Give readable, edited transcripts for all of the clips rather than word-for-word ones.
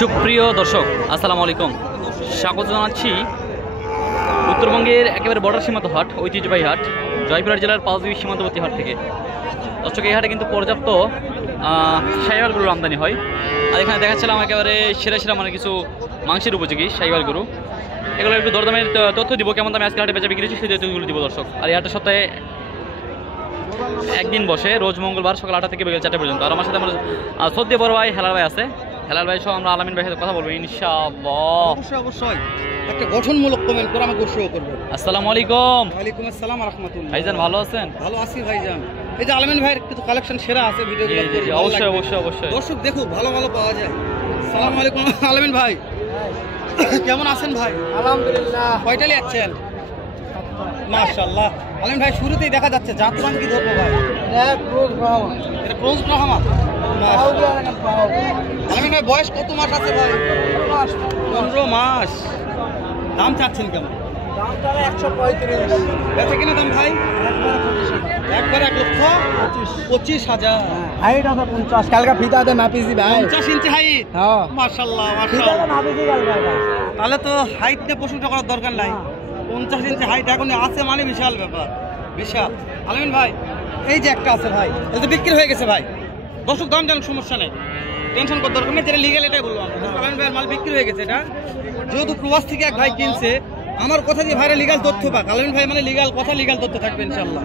সুপ্রিয় দর্শক আসসালামু আলাইকুম, স্বাগত জানাচ্ছি উত্তরবঙ্গের একেবারে বর্ডার সীমান্ত হাট, ঐতিহ্যবাহী হাট জয়পুরহাট জেলার পাঁচবি সীমান্তবর্তী হাট থেকে। দর্শক, এই হাটে কিন্তু পর্যাপ্ত শাহিওয়াল গরুর আমদানি হয়। আর এখানে দেখাচ্ছিলাম একেবারে সেরা সেরা মানে কিছু মাংসের উপযোগী শাহিওয়াল গরু। এগুলো একটু দরদামের তথ্য দিব, কেমন দামে আজকে হাটে বেচা বিক্রি হচ্ছে সেই তথ্যগুলো দিব দর্শক। আর এই হাটের সপ্তাহে একদিন বসে, রোজ মঙ্গলবার সকাল 8টা থেকে বিকেল 4টা পর্যন্ত। আর আমার সাথে আমার সদ্য বড় ভাই হেলাল ভাই আছে। হেলাল ভাই সহ আমরা আলামিন ভাইয়ের সাথে কথা বলবো ইনশাআল্লাহ। অবশ্যই একটা গঠনমূলক কমেন্ট করে আমাকে উৎসাহ করবে। আসসালামু আলাইকুম। ওয়ালাইকুম আসসালাম ওয়া রাহমাতুল্লাহ। ভাইজান ভালো আছেন? ভালো আছি ভাইজান। এই যে আলামিন ভাইয়ের কিছু কালেকশন সেরা আছে, ভিডিওগুলো অবশ্যই অবশ্যই অবশ্যই দর্শক দেখুক, ভালো ভালো পাওয়া যায়। আসসালামু আলাইকুম আলামিন ভাই, কেমন আছেন ভাই? আলহামদুলিল্লাহ। কয়টা নিয়েছেন? মাশাআল্লাহ। আলামিন ভাই শুরুতেই দেখা যাচ্ছে জাতমান কি ধরবো ভাই? এটা ক্রস ব্রাহ্মা। আলামিন ভাই বয়স কত মাস আছে ভাই? 15 মাস। দাম চাচ্ছেন কেমন? বেচা কিনা দাম ভাই একবার 1,25,000। হাইট আছে 50, কালকা ফিতা দে মাপিছি ভাই 50 ইঞ্চি হাইট। হ্যাঁ মাশাআল্লাহ ফিতা মাশাআল্লাহ। দে মাপিছি কালকা। তাহলে তো হাইট নিয়ে প্রশ্নটা করার দরকার নাই। 50 ইঞ্চি হাইট এখন আছে মানে বিশাল ব্যাপার, বিশাল। আলামিন ভাই এই যে একটা আছে ভাই, এটা তো বিক্রি হয়ে গেছে ভাই। দর্শক দাম জানার সমস্যা নেই, টেনশন করার দরকার নেই, যেটা লিগ্যাল এটাই বললাম। আলামিন ভাইয়ের মাল বিক্রি হয়ে গেছে। এটা যেহেতু প্রবাস থেকে এক ভাই কিনছে, আমার কথা দিয়ে ভাইরা লিগ্যাল তথ্য পাক। আলামিন ভাই মানে লিগ্যাল কথা, লিগ্যাল তথ্য থাকবে ইনশাআল্লাহ।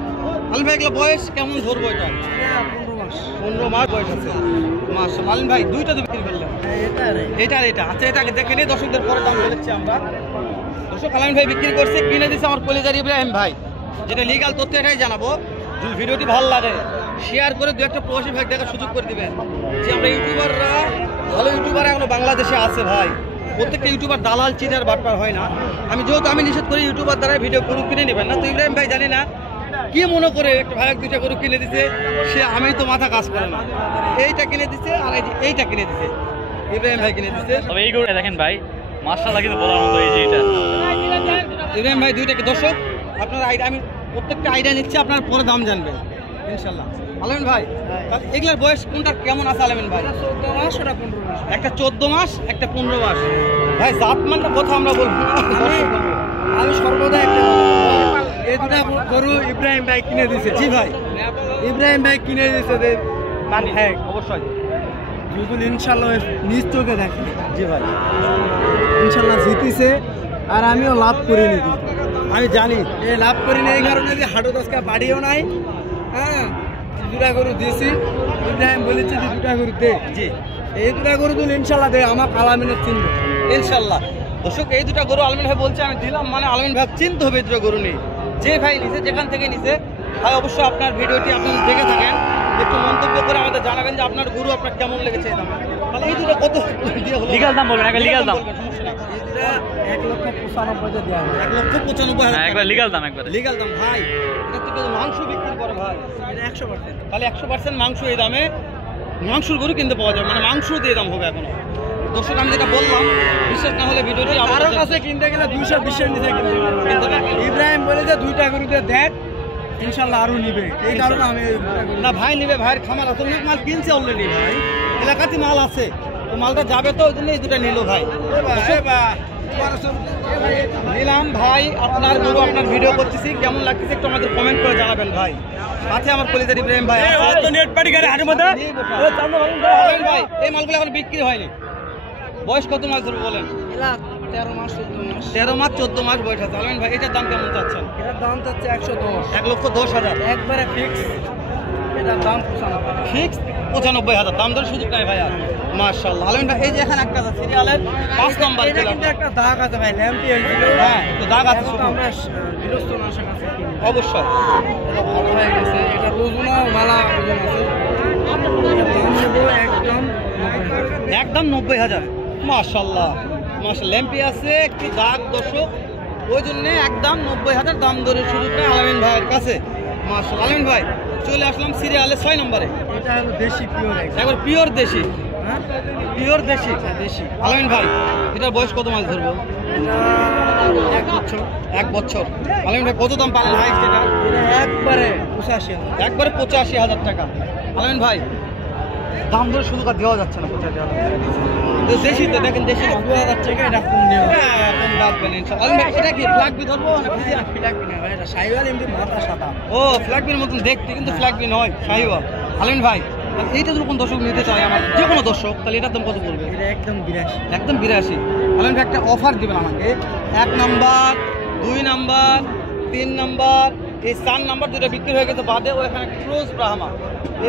আলামিন ভাই এগুলো বয়স কেমন ধরবো? এটা 15 মাস বয়স আছে। মাশাআল্লাহ। আলামিন ভাই দুইটা তো বিক্রি করলেন, এটা আর এটা। আচ্ছা এটাকে দেখে নিয়ে দর্শকদের পরে দাম বলেছি আমরা। দর্শক আলামিন ভাই বিক্রি করছে, কিনে দিচ্ছে আমার কলিজার ইব্রাহিম ভাই। যেটা লিগ্যাল তথ্য এটাই জানাবো। যদি ভিডিওটি ভালো লাগে শেয়ার করে দু একটা প্রবাসী ভাই দেখার সুযোগ করে দিবেন। যে আমরা ইউটিউবাররা, ভালো ইউটিউবার এখনো বাংলাদেশে আছে ভাই। প্রত্যেকটা ইউটিউবার দালাল চিটার বাটপার হয় না। আমি নিষেধ করি ইউটিউবার দ্বারা ভিডিও গরু কিনে নেবেন না। তো ইব্রাহিম ভাই জানি না কি মনে করে একটা ভাই দুইটা গরু কিনে দিছে, সে আমি তো মাথা কাজ করে না। এইটা কিনে দিছে আর এইটা কিনে দিছে, ইব্রাহিম ভাই কিনে দিছে। তবে এই গরুটা দেখেন ভাই, মাশাআল্লাহ কিন্তু বলার মতো। এই যে এটা ইব্রাহিম ভাই দুইটাকে দর্শক আপনার আইডিয়া, আমি প্রত্যেকটা আইডিয়া নিচ্ছি, আপনার পরে দাম জানবেন ইনশাল্লাহ। আলামিন ভাই এগুলার বয়স কোনটা কেমন আছে আলামিন ভাই? 14 মাস ওটা 15 মাস। একটা 14 মাস, একটা 15 মাস। ভাই জাতমানটা কথা আমরা বলবো না, আমি সর্বদা একটা এই দুটা গরু ইব্রাহিম ভাই কিনে দিয়েছে। জি ভাই, ইব্রাহিম ভাই কিনে দিয়েছে মানে হ্যাঁ অবশ্যই। যদি ইনশাল্লাহ নিজ চোখে দেখি, জি ভাই ইনশাল্লাহ জিতেছে। আর আমিও লাভ করিনি, আমি জানি এই লাভ করিনি এই কারণে যে হাটু দশকা বাড়িও নাই। হ্যাঁ দুটা গরু দিয়েছি, ইব্রাহিম বলেছে যে দুটা গরু দে। জি এই দুটা গরু তুলে ইনশাল্লাহ দে, আমার আলামিনের চিনবে ইনশাল্লাহ। দর্শক এই দুটা গরু আলামিন ভাই বলছে আমি দিলাম, মানে আলামিন ভাই চিনতে হবে এই দুটো গরু নিয়ে। যে ভাই নিছে, যেখান থেকে নিছে ভাই অবশ্যই আপনার ভিডিওটি আপনারা দেখে থাকেন, একটু মন্তব্য করে আমাদের জানাবেন যে আপনার গরু আপনার কেমন লেগেছে এই দাম। তাহলে এই দুটো কত দিয়ে হলো? লিগ্যাল দাম বলবেন, একটা লিগ্যাল দাম। সমস্যা নেই। এই দুটা 1,95,000 দেওয়া হবে। 1,95,000 হ্যাঁ, একবার লিগ্যাল দাম, একবার লিগ্যাল দাম ভাই। এটা থেকে মাংস বিক্রি করে ভাই, এটা 100%। তাহলে 100% মাংস এই দামে মাংসর গরু কিনতে পাওয়া যাবে, মানে মাংস দিয়ে দাম হবে এখনো। দর্শক আমি যেটা বললাম, বিশ্বাস না হলে ভিডিওটি কারো কাছে কিনতে গেলে 220 নিচে কিনতে পারবে। ইব্রাহিম বলে যে দুইটা গরুতে দেখ, ইনশাল্লাহ আরো নিবে। এই কারণে আমি না ভাই নিবে, ভাইয়ের খামার আছে, অনেক মাল কিনছে অলরেডি ভাই, এলাকাতে মাল আছে, তো মালটা যাবে তো ওই জন্য এই দুটা নিল ভাই। নিলাম ভাই, আপনার গরু আপনার ভিডিও করতেছি, কেমন লাগতেছে একটু আমাদের কমেন্ট করে জানাবেন ভাই। সাথে আমার কলিজার ইব্রাহিম ভাই আছে। ভাই এই মালগুলো এখন বিক্রি হয়নি। বয়স কত মাস ধরে বলেন? 13 মাস 14 মাস। 13 মাস 14 মাস বয়স আছে। আলামিন ভাই এটার দাম কেমন চাচ্ছেন? এটার দাম চাচ্ছে 110। 1,10,000 একবারে ফিক্স। এটার দাম 95। ফিক্স 95,000, দাম দর সুযোগ নাই ভাই। আর মাশাআল্লাহ আলামিন ভাই এই যে এখানে একটা আছে সিরিয়ালের 5 নাম্বার এটা কিন্তু একটা দাগ আছে ভাই, ল্যাম্পি হয়েছিল। হ্যাঁ তো দাগ আছে, এখন তো আমরা বিরস্তনাশক আছে কিনি। অবশ্যই এটা ভালো হয়ে গেছে, এটা ওজনও মালা ওজন আছে। এটার দাম নেবো একদম 90,000। মাশাআল্লাহ মাশাআল্লাহ, ল্যাম্পি আছে, একটু দাগ দর্শক, ওই জন্য একদম 90,000 দাম দরের সুযোগ নেই আলামিন ভাইয়ের কাছে। মাশাআল্লাহ আলামিন ভাই চলে আসলাম সিরিয়ালের 6 নম্বরে। এটা হলো দেশি পিওর, একবার পিওর দেশি। হ্যাঁ পিওর দেশি দেশি। আলামিন ভাই এটার বয়স কত মাস ধরবো? এটা 1 বছর। 1 বছর। আলামিন ভাই কত দাম পালেন ভাই? এটা একবারে 85,000। একবারে 85,000 টাকা। আলামিন ভাই দাম ধরে শুধু দেওয়া যাচ্ছে না, 85,000 দেশি তো দেখেন, দেশি 2000 টাকা এটা কম নেওয়া। কোন রাখবেন ইনশাআল্লাহ। আলম ভাই, এটা কি ফ্ল্যাগ বি ধরবো না ফ্রিজিয়ান? ফ্ল্যাগবি না ভাই, এটা শাহিওয়াল এমনি মাথা সাদা। ও ফ্ল্যাগ বির মতন দেখতে, কিন্তু ফ্ল্যাগ বি নয়, শাহিওয়াল। আলমিন ভাই, তাহলে এইটা যদি কোন দর্শক নিতে চায়, আমার যে কোনো দর্শক, তাহলে এটার দাম কত পড়বে? এটা একদম 82। একদম 82। আলমিন ভাই একটা অফার দিবেন আমাকে, 1 নাম্বার, 2 নাম্বার, 3 নাম্বার, এই 4 নাম্বার দুটো বিক্রি হয়ে গেছে বাদে, ও এখানে ক্রোজ ব্রাহ্মা,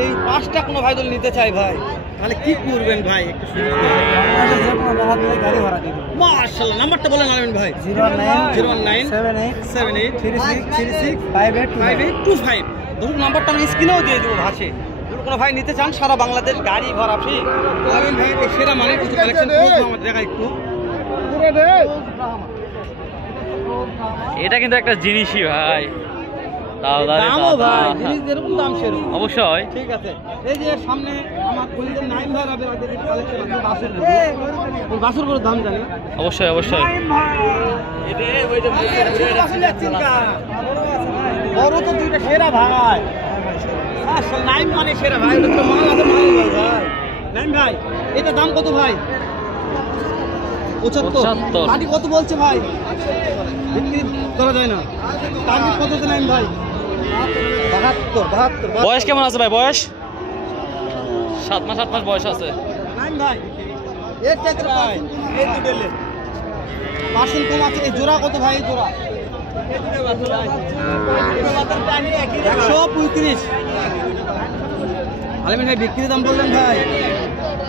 এই 5টা কোনো ভাই যদি নিতে চাই ভাই, তাহলে কি করবেন ভাই? একটু শুনুন। বাংলাদেশের যে কোনো জায়গা থেকে গাড়ি ভাড়া দিয়ে দেবো। মাশাআল্লাহ, নাম্বারটা বলেন আলমিন ভাই। 019 78 78 36 36 58 5825। ধরুন নাম্বারটা আমি স্ক্রিনেও দিয়ে দেবো ভাষে। যদি কোনো ভাই নিতে চান, সারা বাংলাদেশ গাড়ি ভাড়া ফ্রি। আলমিন ভাই এই সেরা মানে কিছু কালেকশন আমাদের দেখা একটু। এটা কিন্তু একটা জিনিসই ভাই, দামও ভাই, জিনিস যেরকম দাম সেরকম। অবশ্যই। ঠিক আছে, এই যে সামনে আমার কলিজার নাইম ভাই হবে, ওদের কালেকশন আছে বাসুর। ওই বাসুর করে দাম জানি না। অবশ্যই অবশ্যই। বড় তো দুইটা সেরা ভাই। আসলে নাইম মানে সেরা ভাই, ওটা তো মাল আছে, মাল ভাই। নাইম ভাই, এটা দাম কত ভাই? 75। গাড়ি কত বলছে ভাই? বিক্রি করা যায় না। টার্গেট কত আছে নাইম ভাই? 72। বয়স কেমন আছে ভাই? বয়স 7 মাস 8 মাস বয়স আছে। নাইম ভাই, এর চাইতে ভাই এই দুটেলে পার্সেন্ট কম আছে। এই জোড়া কত ভাই? এই জোড়া 135। আলমিন ভাই বিক্রি দাম বললেন ভাই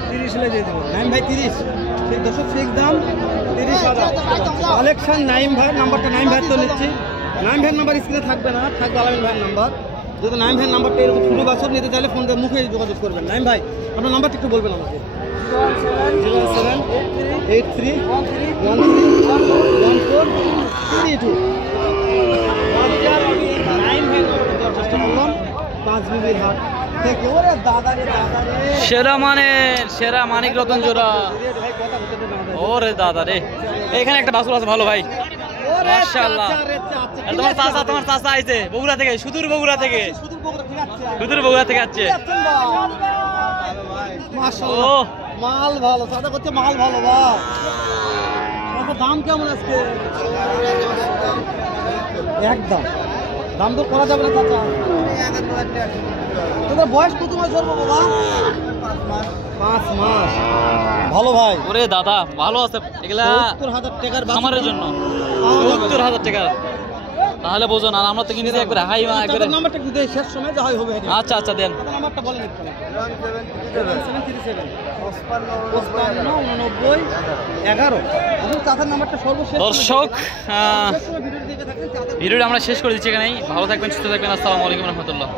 30 হলে দিয়ে দেবো। নাইম ভাই 30, ঠিক দর্শক ফিক্স দাম 30,000। কালেকশন নাইম ভাই, নাম্বারটা নাইম ভাই তো নিচ্ছি। নাইম ভাইয়ের নাম্বার স্ক্রিনে থাকবে না, থাকবে আলমিন ভাইয়ের নাম্বার। যদি নাইম ভাইয়ের নাম্বারটা এরকম ছোটো বাছর নিতে চাইলে ফোন দিয়ে মুখে যোগাযোগ করবেন। নাইম ভাই, আপনার নাম্বারটা একটু বলবেন আমাকে। 07831314142। নাইম ভাই দেওয়ার চেষ্টা করলাম 5 বিবির হাট থেকে। ওরে দাদা রে, দাদা রে, সেরা মানে সেরা মানিক রতন জোড়া। ভাই কথা বলতে দেন আমাদের। ওরে দাদা রে, এখানে একটা বাছুর আছে ভালো ভাই। ওরে মাশাআল্লাহ। চাচা রে, চাচা। আর তোমার চাচা আইছে বগুড়া থেকে, সুদূর বগুড়া থেকে, সুদূর বগুড়া থেকে আসছে। সুদূর বগুড়া থেকে আসছে। মাশাআল্লাহ, ও মাল ভালো, চাচা করছে মাল ভালো ভাই। আচ্ছা দাম কেমন আজকে? একদম দাম তো করা যাবে না চাচা। তোদের বয়স কত মাস ধরবো বাবা? 5 মাস। ভালো ভাই। ওরে দাদা ভালো আছে এগুলা 70,000 টাকার বাছুর। খামারের জন্য 70,000 টাকা। তাহলে বোঝো না, আমরা তো কিনেছি একবার হাই মা একবারে। চাচার নাম্বারটা একটু দেই, শেষ সময় যা হয় হবে। আচ্ছা আচ্ছা দেন। চাচার নাম্বারটা বলেন একটু। 737 55 11। এখন চাচার নাম্বারটা সর্বশেষ। দর্শক শেষ সময় ভিডিও দেখে থাকেন চাচা। ভিডিওটা আমরা শেষ করে দিচ্ছি এখানেই। ভালো থাকবেন, সুস্থ থাকবেন। আসসালামু আলাইকুম রহমতুল্লাহ।